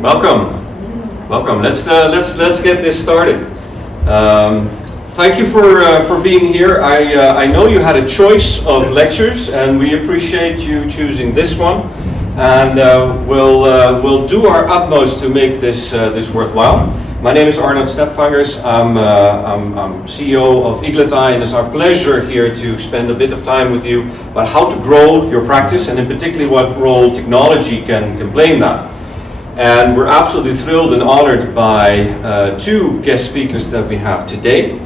Welcome. Let's get this started. Thank you for being here. I know you had a choice of lectures, and we appreciate you choosing this one. And we'll do our utmost to make this worthwhile. My name is Arnold Stepvangers. I'm CEO of Eaglet, and it's our pleasure here to spend a bit of time with you about how to grow your practice, and in particular what role technology can play in that. And we're absolutely thrilled and honored by two guest speakers that we have today.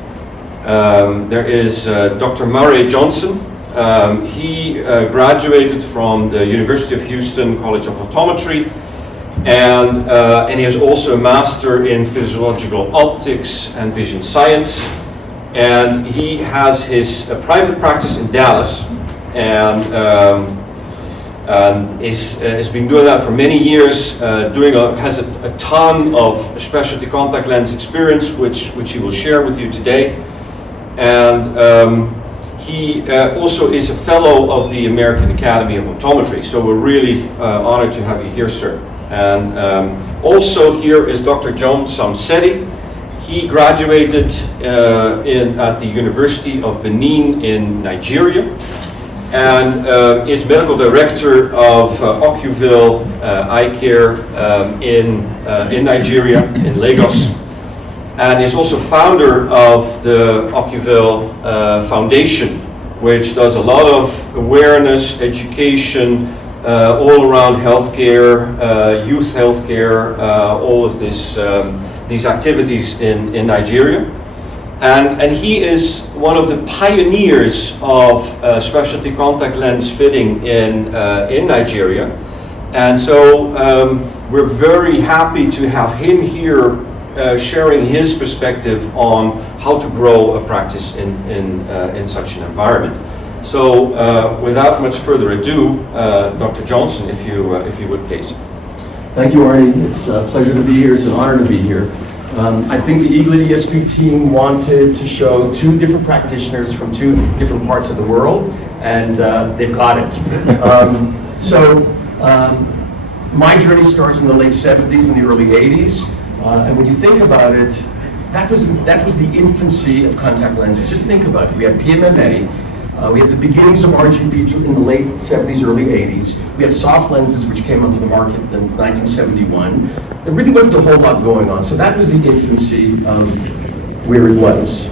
There is Dr. Murray Johnson. He graduated from the University of Houston College of Optometry, and he has also a master in physiological optics and vision science. And he has his private practice in Dallas, and has been doing that for many years. Has a ton of specialty contact lens experience, which he will share with you today. And he also is a fellow of the American Academy of Optometry. So we're really honored to have you here, sir. And also here is Dr. John Samssedi. He graduated at the University of Benin in Nigeria, and is medical director of Ocuville Eye Care in Nigeria, in Lagos, and is also founder of the Ocuville Foundation, which does a lot of awareness, education, all around healthcare, youth healthcare, all of these activities in Nigeria. And he is one of the pioneers of specialty contact lens fitting in Nigeria. And so we're very happy to have him here sharing his perspective on how to grow a practice in such an environment. So without much further ado, Dr. Johnson, if you would please. Thank you, Arnie. It's a pleasure to be here. It's an honor to be here. I think the Eaglet ESP team wanted to show two different practitioners from two different parts of the world, and they've got it. My journey starts in the late 70s and the early 80s, and when you think about it, that was the infancy of contact lenses. Just think about it. We had PMMA. We had the beginnings of RGP in the late 70s, early 80s. We had soft lenses, which came onto the market in 1971. There really wasn't a whole lot going on. So that was the infancy of where it was.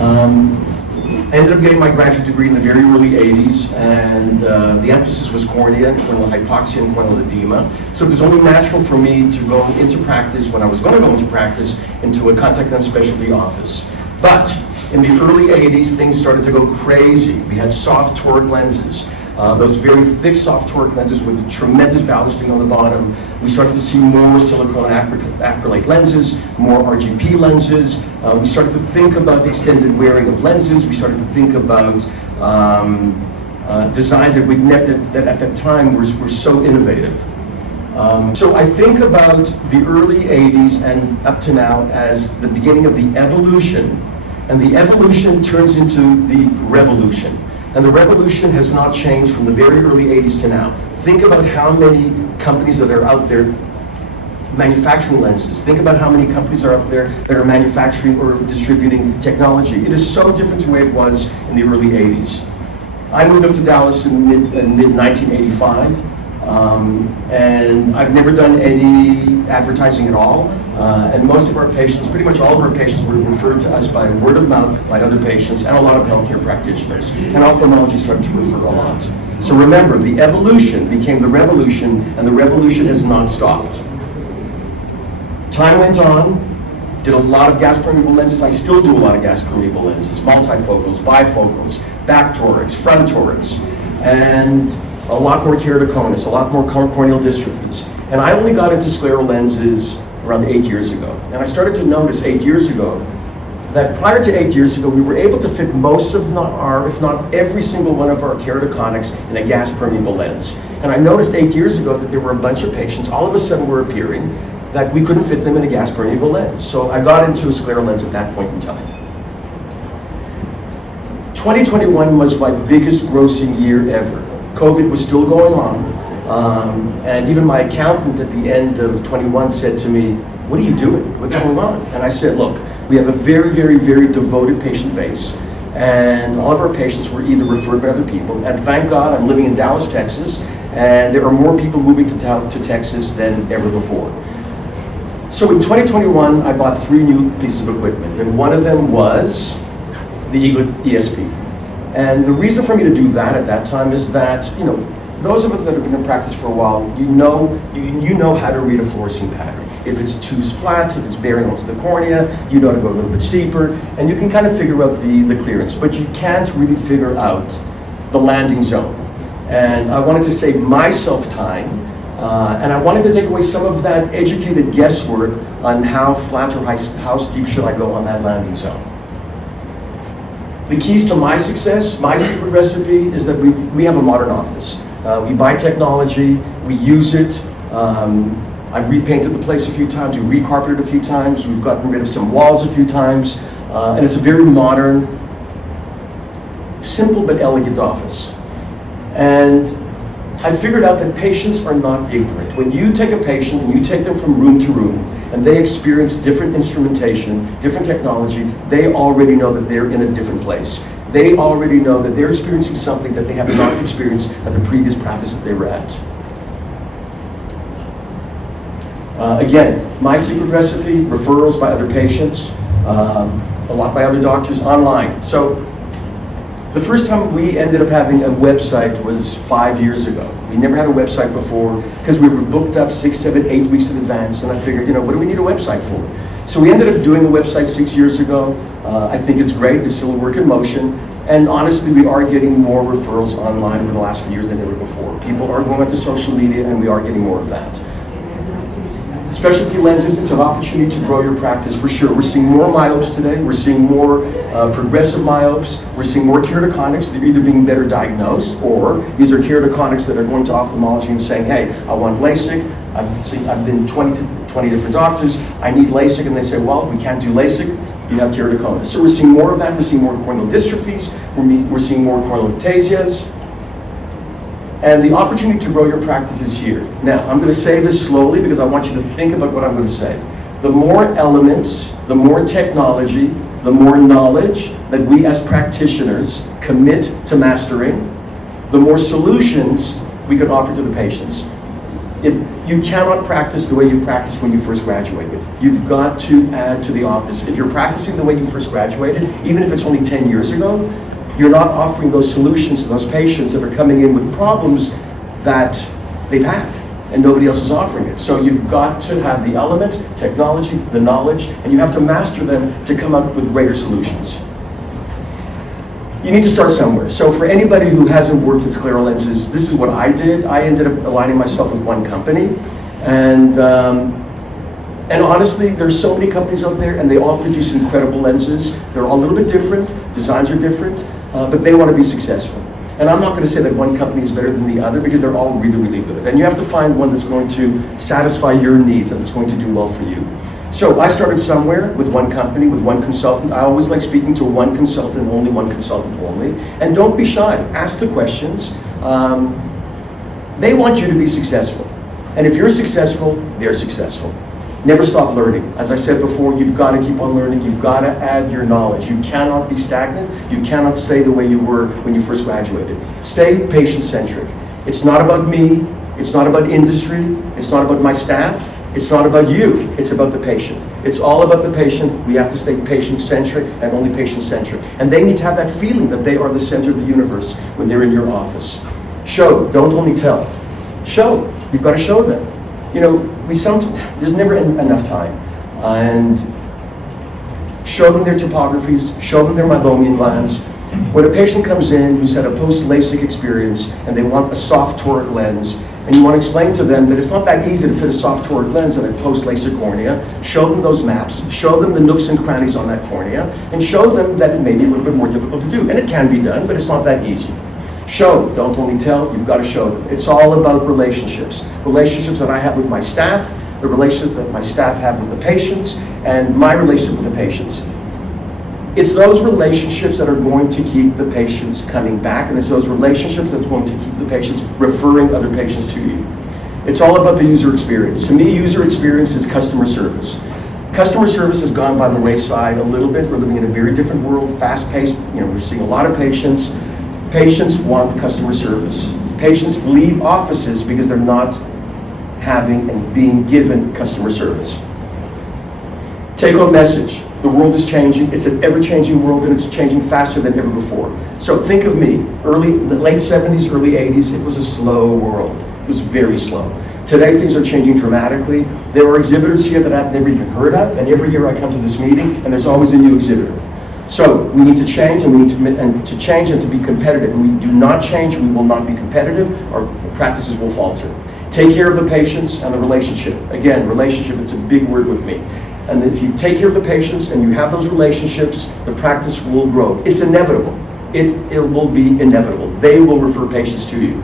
I ended up getting my graduate degree in the very early 80s, and the emphasis was cornea, corneal hypoxia, and corneal edema. So it was only natural for me to go into practice, when I was going to go into practice, into a contact lens specialty office. But in the early 80s, things started to go crazy. We had soft toric lenses, those very thick soft toric lenses with tremendous ballasting on the bottom. We started to see more silicone acrylate lenses, more RGP lenses. We started to think about extended wearing of lenses. We started to think about designs that at that time were so innovative. So I think about the early 80s and up to now as the beginning of the evolution. And the evolution turns into the revolution. And the revolution has not changed from the very early 80s to now. Think about how many companies that are out there manufacturing lenses. Think about how many companies are out there that are manufacturing or distributing technology. It is so different to the way it was in the early 80s. I moved up to Dallas in mid-1985. And I've never done any advertising at all. And most of our patients, pretty much all of our patients, were referred to us by word of mouth by other patients and a lot of healthcare practitioners. And ophthalmology started to refer a lot. So remember, the evolution became the revolution, and the revolution has not stopped. Time went on, did a lot of gas permeable lenses. I still do a lot of gas permeable lenses, multifocals, bifocals, back torics, front torics, and a lot more keratoconus, a lot more corneal dystrophies. And I only got into scleral lenses around 8 years ago. And I started to notice 8 years ago that prior to 8 years ago, we were able to fit most of if not every single one of our keratoconics in a gas permeable lens. And I noticed 8 years ago that there were a bunch of patients, all of a sudden were appearing, that we couldn't fit them in a gas permeable lens. So I got into a scleral lens at that point in time. 2021 was my biggest grossing year ever. COVID was still going on. And even my accountant at the end of 21 said to me, "What are you doing? What's going on?" And I said, "Look, we have a very, very, very devoted patient base. And all of our patients were either referred by other people. And thank God I'm living in Dallas, Texas, and there are more people moving to Texas than ever before." So in 2021, I bought 3 new pieces of equipment, and one of them was the Eaglet ESP. And the reason for me to do that at that time is that, you know, those of us that have been in practice for a while, you know how to read a fluorescein pattern. If it's too flat, if it's bearing onto the cornea, you know to go a little bit steeper, and you can kind of figure out the clearance, but you can't really figure out the landing zone. And I wanted to save myself time, and I wanted to take away some of that educated guesswork on how flat or how steep should I go on that landing zone. The keys to my success, my secret recipe, is that we have a modern office. We buy technology, we use it. I've repainted the place a few times, we recarpeted a few times, we've gotten rid of some walls a few times, and it's a very modern, simple but elegant office. And I figured out that patients are not ignorant. When you take a patient and you take them from room to room, and they experience different instrumentation, different technology, they already know that they're in a different place. They already know that they're experiencing something that they have not experienced at the previous practice that they were at. Again, my secret recipe, referrals by other patients, a lot by other doctors online. So the first time we ended up having a website was 5 years ago. We never had a website before because we were booked up 6, 7, 8 weeks in advance, and I figured, you know, what do we need a website for? So we ended up doing a website 6 years ago. I think it's great, it's still a work in motion, and honestly we are getting more referrals online over the last few years than ever before. People are going onto social media and we are getting more of that. Specialty lenses, it's an opportunity to grow your practice for sure. We're seeing more myopes today, we're seeing more progressive myopes, we're seeing more keratoconics. They're either being better diagnosed, or these are keratoconics that are going to ophthalmology and saying, "Hey, I want LASIK, I've been 20 different doctors, I need LASIK," and they say, "Well, we can't do LASIK, you have keratoconus." So we're seeing more of that, we're seeing more corneal dystrophies, we're seeing more corneal ectasias. And the opportunity to grow your practice is here. Now, I'm going to say this slowly because I want you to think about what I'm going to say. The more elements, the more technology, the more knowledge that we as practitioners commit to mastering, the more solutions we can offer to the patients. If you cannot practice the way you practiced when you first graduated, you've got to add to the office. If you're practicing the way you first graduated, even if it's only 10 years ago, you're not offering those solutions to those patients that are coming in with problems that they've had and nobody else is offering it. So you've got to have the elements, technology, the knowledge, and you have to master them to come up with greater solutions. You need to start somewhere. So for anybody who hasn't worked with scleral lenses, this is what I did. I ended up aligning myself with one company, and honestly, there's so many companies out there, and they all produce incredible lenses. They're all a little bit different, designs are different, but they want to be successful. And I'm not going to say that one company is better than the other because they're all really, really good. And you have to find one that's going to satisfy your needs and that's going to do well for you. So I started somewhere with one company, with one consultant. I always like speaking to one consultant only. And don't be shy. Ask the questions. They want you to be successful. And if you're successful, they're successful. Never stop learning. As I said before, you've got to keep on learning. You've got to add your knowledge. You cannot be stagnant. You cannot stay the way you were when you first graduated. Stay patient-centric. It's not about me. It's not about industry. It's not about my staff. It's not about you. It's about the patient. It's all about the patient. We have to stay patient-centric and only patient-centric. And they need to have that feeling that they are the center of the universe when they're in your office. Show. Don't only tell. Show. You've got to show them. You know, there's never enough time. And show them their topographies, show them their meibomian glands. When a patient comes in who's had a post-LASIK experience and they want a soft toric lens, and you want to explain to them that it's not that easy to fit a soft toric lens on a post-LASIK cornea, show them those maps, show them the nooks and crannies on that cornea, and show them that it may be a little bit more difficult to do. And it can be done, but it's not that easy. Show, don't only tell, you've got to show them. It's all about relationships. Relationships that I have with my staff, the relationships that my staff have with the patients, and my relationship with the patients. It's those relationships that are going to keep the patients coming back, and it's those relationships that's going to keep the patients referring other patients to you. It's all about the user experience. To me, user experience is customer service. Customer service has gone by the wayside a little bit. We're living in a very different world, fast-paced. We're seeing a lot of patients. Patients want customer service. Patients leave offices because they're not having and being given customer service. Take-home message. The world is changing. It's an ever-changing world, and it's changing faster than ever before. So think of me, late 70s, early 80s, it was a slow world. It was very slow. Today, things are changing dramatically. There are exhibitors here that I've never even heard of, and every year I come to this meeting, and there's always a new exhibitor. So we need to change, and we need to change and to be competitive. If we do not change, we will not be competitive. Our practices will falter. Take care of the patients and the relationship. Again, relationship, it's a big word with me. And if you take care of the patients and you have those relationships, the practice will grow. It's inevitable. It will be inevitable. They will refer patients to you.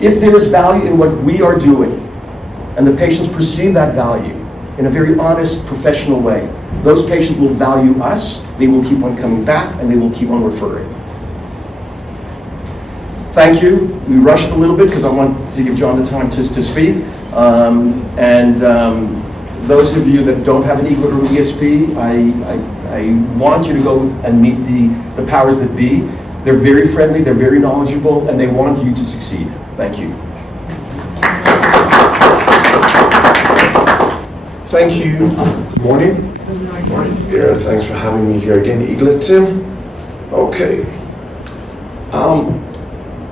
If there is value in what we are doing, and the patients perceive that value in a very honest, professional way, those patients will value us, they will keep on coming back, and they will keep on referring. Thank you. We rushed a little bit because I want to give John the time to speak. Those of you that don't have an Eaglet or ESP, I want you to go and meet the powers that be. They're very friendly, they're very knowledgeable, and they want you to succeed. Thank you. Thank you. Good morning. Good morning. Yeah, thanks for having me here again, Eaglet Tim. Okay.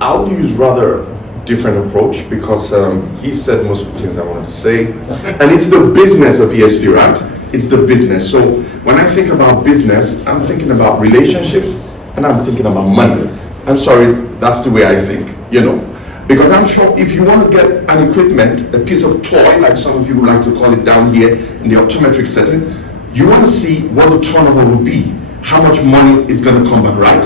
I'll use rather different approach because he said most of the things I wanted to say. And it's the business of ESP, right? It's the business. So when I think about business, I'm thinking about relationships and I'm thinking about money. I'm sorry, that's the way I think, Because I'm sure if you want to get an equipment, a piece of toy, like some of you would like to call it down here in the optometric setting, you want to see what the turnover will be, how much money is going to come back, right?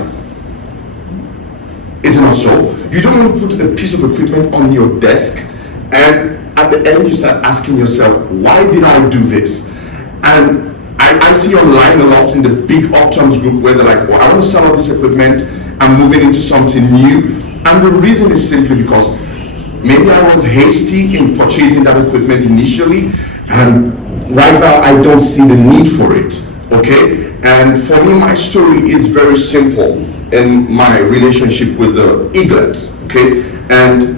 Is it not so? You don't want to put a piece of equipment on your desk and at the end you start asking yourself, why did I do this? And I see online a lot in the big optoms group where they're like, I want to sell all this equipment, I'm moving into something new. And the reason is simply because maybe I was hasty in purchasing that equipment initially, and right now I don't see the need for it, okay? And for me, my story is very simple in my relationship with the Eaglet, okay? And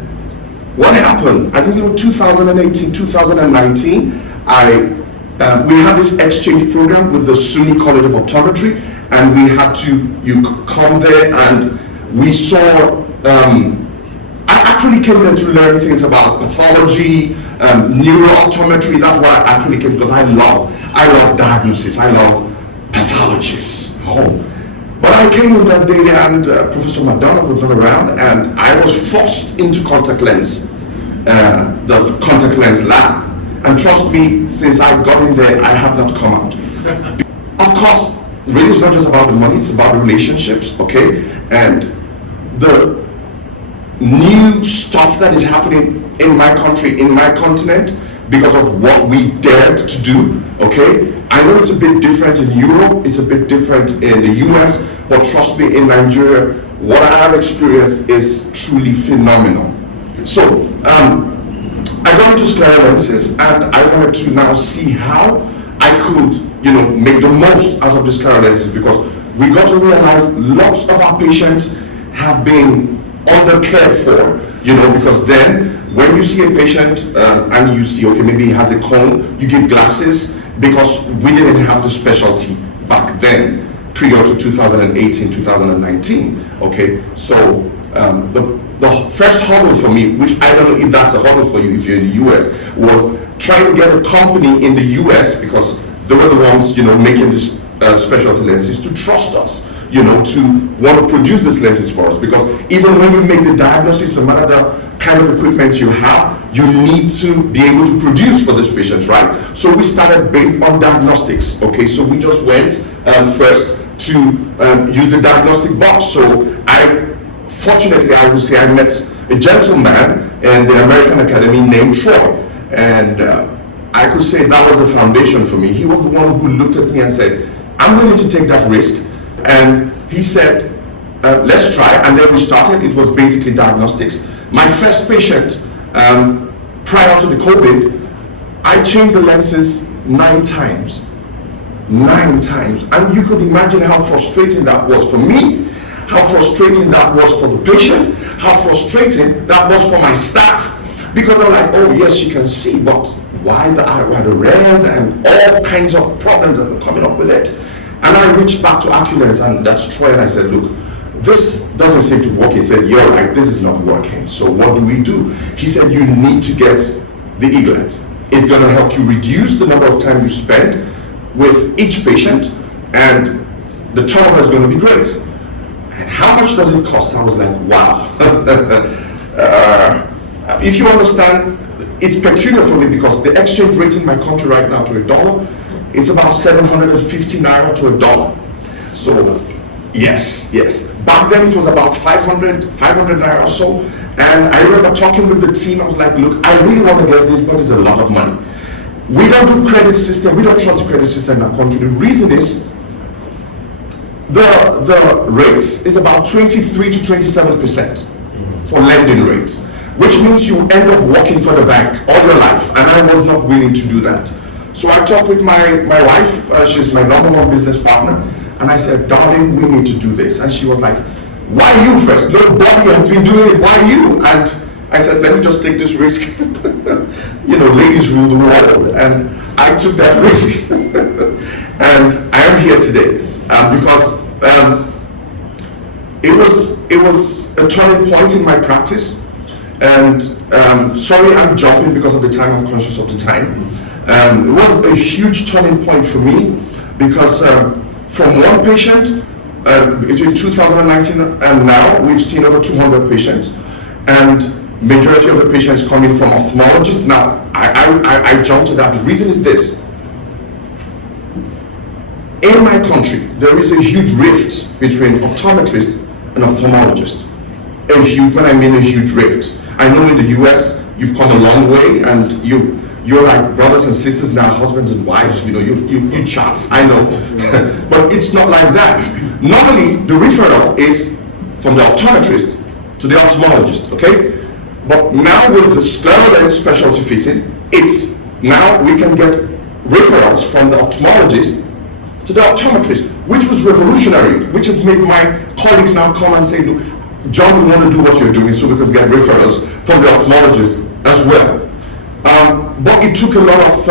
what happened, I think it was 2018, 2019, we had this exchange program with the SUNY College of Optometry, and we had you come there and we saw, I actually came there to learn things about pathology, neurooptometry. That's why I actually came, because I love diagnosis, I love pathologists. But I came on that day and Professor McDonald was not around, and I was forced into contact lens, the contact lens lab. And trust me, since I got in there, I have not come out. Of course, really it's not just about the money, it's about the relationships, okay? And the new stuff that is happening in my country, in my continent, because of what we dared to do, okay? I know it's a bit different in Europe, it's a bit different in the US, but trust me, in Nigeria, what I have experienced is truly phenomenal. So, I got into scleral lenses and I wanted to now see how I could, make the most out of the scleral lenses, because we got to realize lots of our patients have been under-cared for, because then when you see a patient and you see, okay, maybe he has a cone, you give glasses, because we didn't have the specialty back then, prior to 2018, 2019, okay? So the first hurdle for me, which I don't know if that's the hurdle for you if you're in the US, was trying to get a company in the US, because they were the ones, making this specialty lenses, to trust us, to want to produce these lenses for us. Because even when you make the diagnosis, no matter the kind of equipment you have, you need to be able to produce for these patients, right? So we started based on diagnostics, okay? So we just went first to use the diagnostic box. So fortunately, I would say I met a gentleman in the American Academy named Troy. And I could say that was the foundation for me. He was the one who looked at me and said, I'm willing to take that risk. And he said, let's try. And then we started. It was basically diagnostics. My first patient, prior to the COVID, I changed the lenses 9 times. 9 times. And you could imagine how frustrating that was for me, how frustrating that was for the patient, how frustrating that was for my staff. Because I'm like, oh yes, she can see, but why the eye, why the red, and all kinds of problems that were coming up with it. And I reached back to Aculen's, and that's Troy, and I said, look, this doesn't seem to work. He said, you're right, this is not working. So what do we do? He said, you need to get the Eaglet. It's going to help you reduce the number of time you spend with each patient, and the turnover is going to be great. And how much does it cost? I was like, wow. If you understand, it's peculiar for me because the exchange rate in my country right now to $1, it's about 750 naira to $1. So yes. Back then it was about 500 naira or so. And I remember talking with the team. I was like, look, I really want to get this, but it's a lot of money. We don't do credit system. We don't trust the credit system in our country. The reason is the rates is about 23 to 27% for lending rates, which means you end up working for the bank all your life. And I was not willing to do that. So I talked with my wife. She's my #1 business partner. And I said, darling, we need to do this. And she was like, why you first? Nobody has been doing it. Why you? And I said, let me just take this risk. Ladies rule the world. And I took that risk. And I am here today because it was a turning point in my practice. And sorry, I'm jumping because of the time. I'm conscious of the time. It was a huge turning point for me because from one patient, between 2019 and now, we've seen over 200 patients, and majority of the patients coming from ophthalmologists. Now, I jump to that. The reason is this. In my country, there is a huge rift between optometrists and ophthalmologists. When I mean a huge rift. I know in the US, you've come a long way, and you're like brothers and sisters now, husbands and wives, you chat, I know. But it's not like that. Normally, the referral is from the optometrist to the ophthalmologist, okay? But now with the scleral lens specialty fitting, it's now we can get referrals from the ophthalmologist to the optometrist, which was revolutionary, which has made my colleagues now come and say, look, John, we want to do what you're doing so we can get referrals from the ophthalmologist as well. But it took a lot of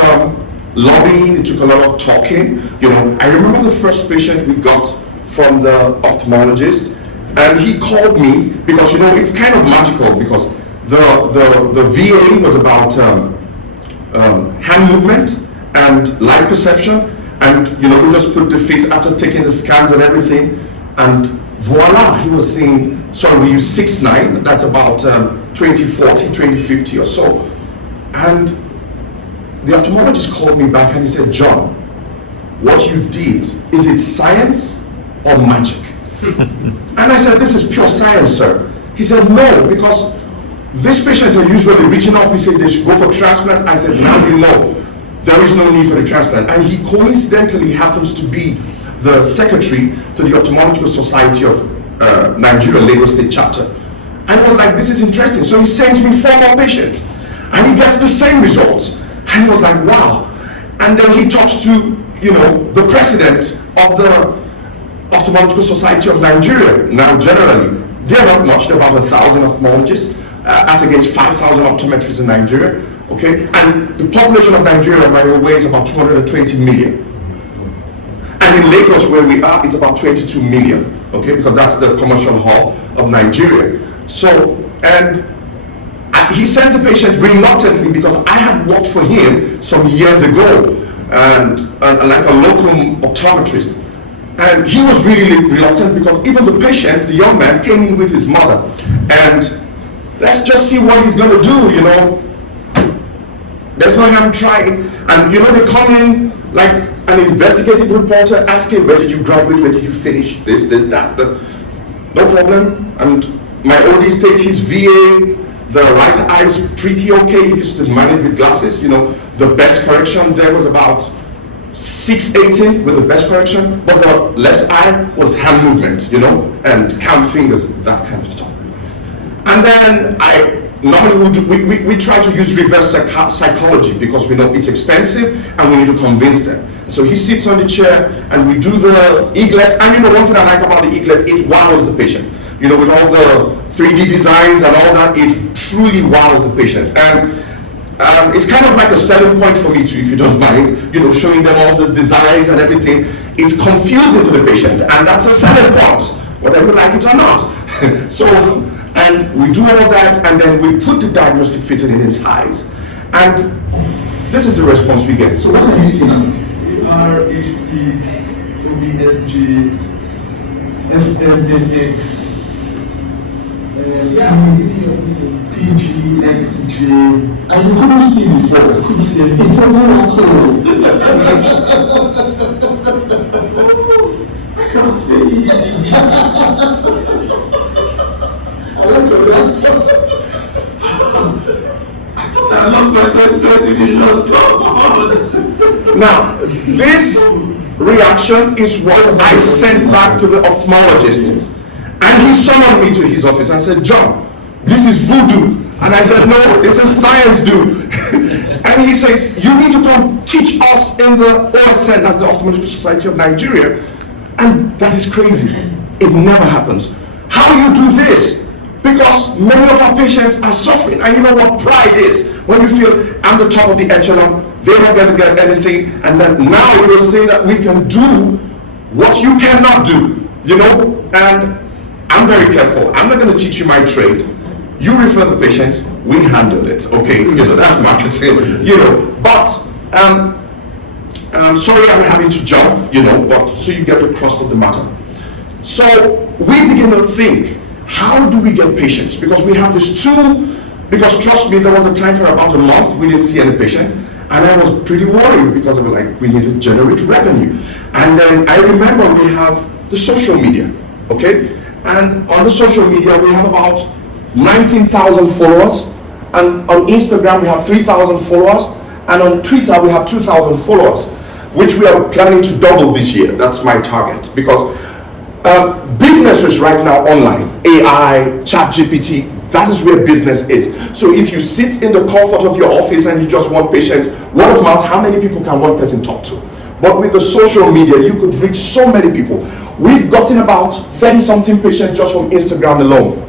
lobbying, it took a lot of talking. I remember the first patient we got from the ophthalmologist, and he called me because it's kind of magical because the VA was about hand movement and light perception, and we just put the fit after taking the scans and everything, and voila, he was saying, sorry, we use 6/9, that's about 20/40, 20/50 or so. And the ophthalmologist called me back and he said, John, what you did, is it science or magic? And I said, this is pure science, sir. He said, no, because these patients are usually reaching out, we say they should go for transplant. I said, now you know, there is no need for the transplant. And he coincidentally happens to be the secretary to the Ophthalmological Society of Nigeria, Lagos State Chapter. And I was like, this is interesting. So he sends me 4 more patients. And he gets the same results. And he was like, wow. And then he talks to, the president of the Ophthalmological Society of Nigeria. Now, generally, they're not much. They're about 1,000 ophthalmologists, as against 5,000 optometrists in Nigeria. Okay? And the population of Nigeria, by the way, is about 220 million. And in Lagos, where we are, it's about 22 million. Okay? Because that's the commercial hub of Nigeria. So, and he sends a patient reluctantly because I had worked for him some years ago and like a local optometrist, and he was really reluctant because even the patient, the young man, came in with his mother, and let's just see what he's going to do. There's no harm trying. And they come in like an investigative reporter asking, where did you graduate, where did you finish, this, that. No problem. And my oldest take his VA. The right eye is pretty okay. He used to manage with glasses. The best correction there was about 618 with the best correction, but the left eye was hand movement, you know, and count fingers, that kind of stuff. And then we try to use reverse psychology because we know it's expensive and we need to convince them. So he sits on the chair and we do the Eaglet. And you know, one thing I like about the Eaglet, it wows the patient. You know, with all the 3D designs and all that, it truly wows the patient. And it's kind of like a selling point for me too, if you don't mind, you know, showing them all those designs and everything. It's confusing to the patient, and that's a selling point, whether you like it or not. So, and we do all of that, and then we put the diagnostic fitting in his eyes. And this is the response we get. So what can you see now? RHT, OBSG, FMNX, PGXJ. And you couldn't see before. I couldn't see anything. It's a miracle. I can't see. I like your reaction. I thought I lost my 20/20 vision. Come on. Now, this reaction is what I sent back to the ophthalmologist. And he summoned me to his office and said, John, this is voodoo. And I said, no, this is science, dude. And he says, you need to come teach us in the OSN, that's the Ophthalmological Society of Nigeria. And that is crazy. It never happens. How do you do this? Because many of our patients are suffering. And you know what pride is? When you feel, I'm the top of the echelon, they're not going to get anything. And then now you're saying that we can do what you cannot do. You know? And I'm very careful. I'm not going to teach you my trade. You refer the patient, we handle it. Okay, you know, that's marketing, you know. But sorry I'm having to jump, you know, but so you get the crust of the matter. So we begin to think, how do we get patients? Because we have this tool, because trust me, there was a time for about a month we didn't see any patient. And I was pretty worried because I was like, we need to generate revenue. And then I remember we have the social media, okay? And on the social media, we have about 19,000 followers. And on Instagram, we have 3,000 followers. And on Twitter, we have 2,000 followers, which we are planning to double this year. That's my target. Because business is right now online. AI, ChatGPT, that is where business is. So if you sit in the comfort of your office and you just want patients, word of mouth, how many people can one person talk to? But with the social media, you could reach so many people. We've gotten about 30-something patients just from Instagram alone.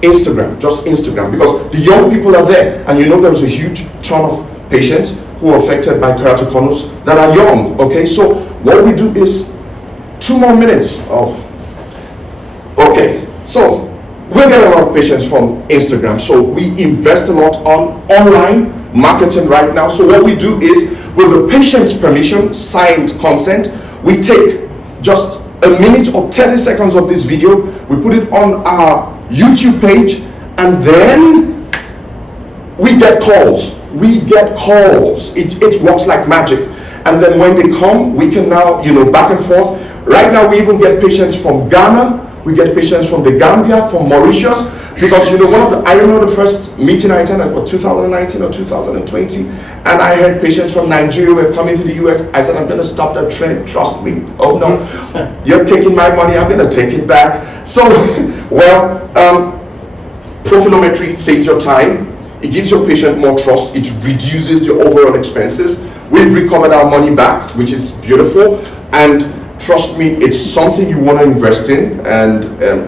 Instagram, just Instagram, because the young people are there. And you know there's a huge ton of patients who are affected by keratoconus that are young, okay? So what we do is 2 more minutes. Oh, okay. So we're getting a lot of patients from Instagram. So we invest a lot on online marketing right now. So what we do is, with the patient's permission, signed consent, we take just a minute or 30 seconds of this video, we put it on our YouTube page, and then we get calls. We get calls. It works like magic. And then when they come, we can now, you know, back and forth. Right now, we even get patients from Ghana. We get patients from the Gambia, from Mauritius, because you know, I remember the first meeting I attended, what, 2019 or 2020, and I heard patients from Nigeria were coming to the US. I said, I'm going to stop that trend, trust me. Oh no, you're taking my money, I'm going to take it back. So, well, profilometry saves your time, it gives your patient more trust, it reduces your overall expenses. We've recovered our money back, which is beautiful, and trust me, it's something you want to invest in, and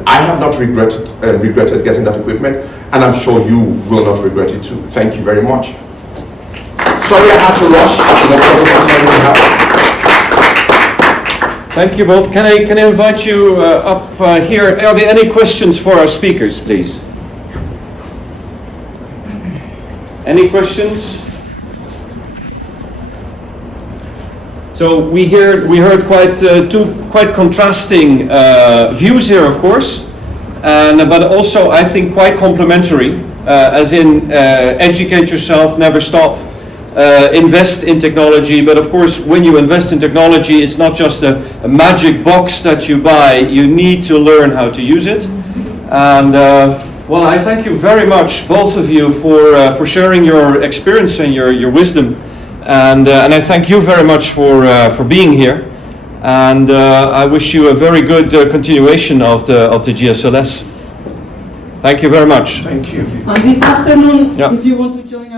I have not regretted getting that equipment, and I'm sure you will not regret it too. Thank you very much. Sorry I had to rush. Thank you both. Can I invite you up here? Are there any questions for our speakers, please? Any questions? So we heard quite two quite contrasting views here, of course, but also I think quite complementary. As in, educate yourself, never stop, invest in technology. But of course, when you invest in technology, it's not just a magic box that you buy. You need to learn how to use it. And well, I thank you very much, both of you, for sharing your experience and your wisdom And I thank you very much for being here. And I wish you a very good continuation of the GSLS. Thank you very much. Thank you. And this afternoon, Yeah. if you want to join